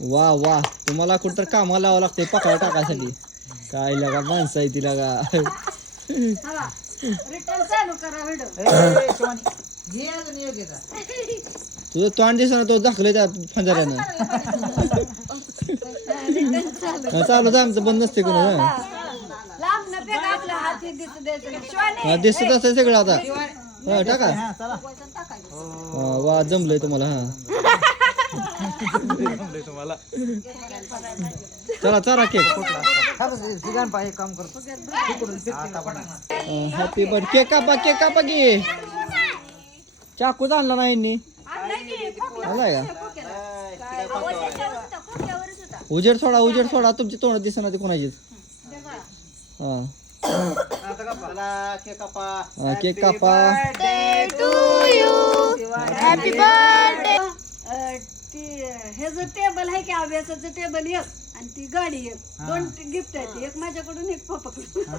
वा वा तुम्हाला कुठं कामाला लावावं लागतंय पकडा टाकायसाठी. काय लगा माणसं आहे तिला का. तुझं तोंड दिसना तो दाखलंय त्या फंजाऱ्यानं. चालू आमचं बंद नसते कोणा. दिसत असं सगळं आता. हा टाका. वा जमलंय तुम्हाला. हा चला चला केक. Happy birthday. केक कापा की. चाकूच आणला नाही यांनी. आलाय का उजेड सोडा तुमची तोंड दिसणार ते कोणाचीच. हा केक कापा. Happy birthday. हे जो टेबल आहे की अभ्यासाचं टेबल एक आणि ती गाडी एक, दोन गिफ्ट आहेत, एक माझ्याकडून एक पप्पाकडून.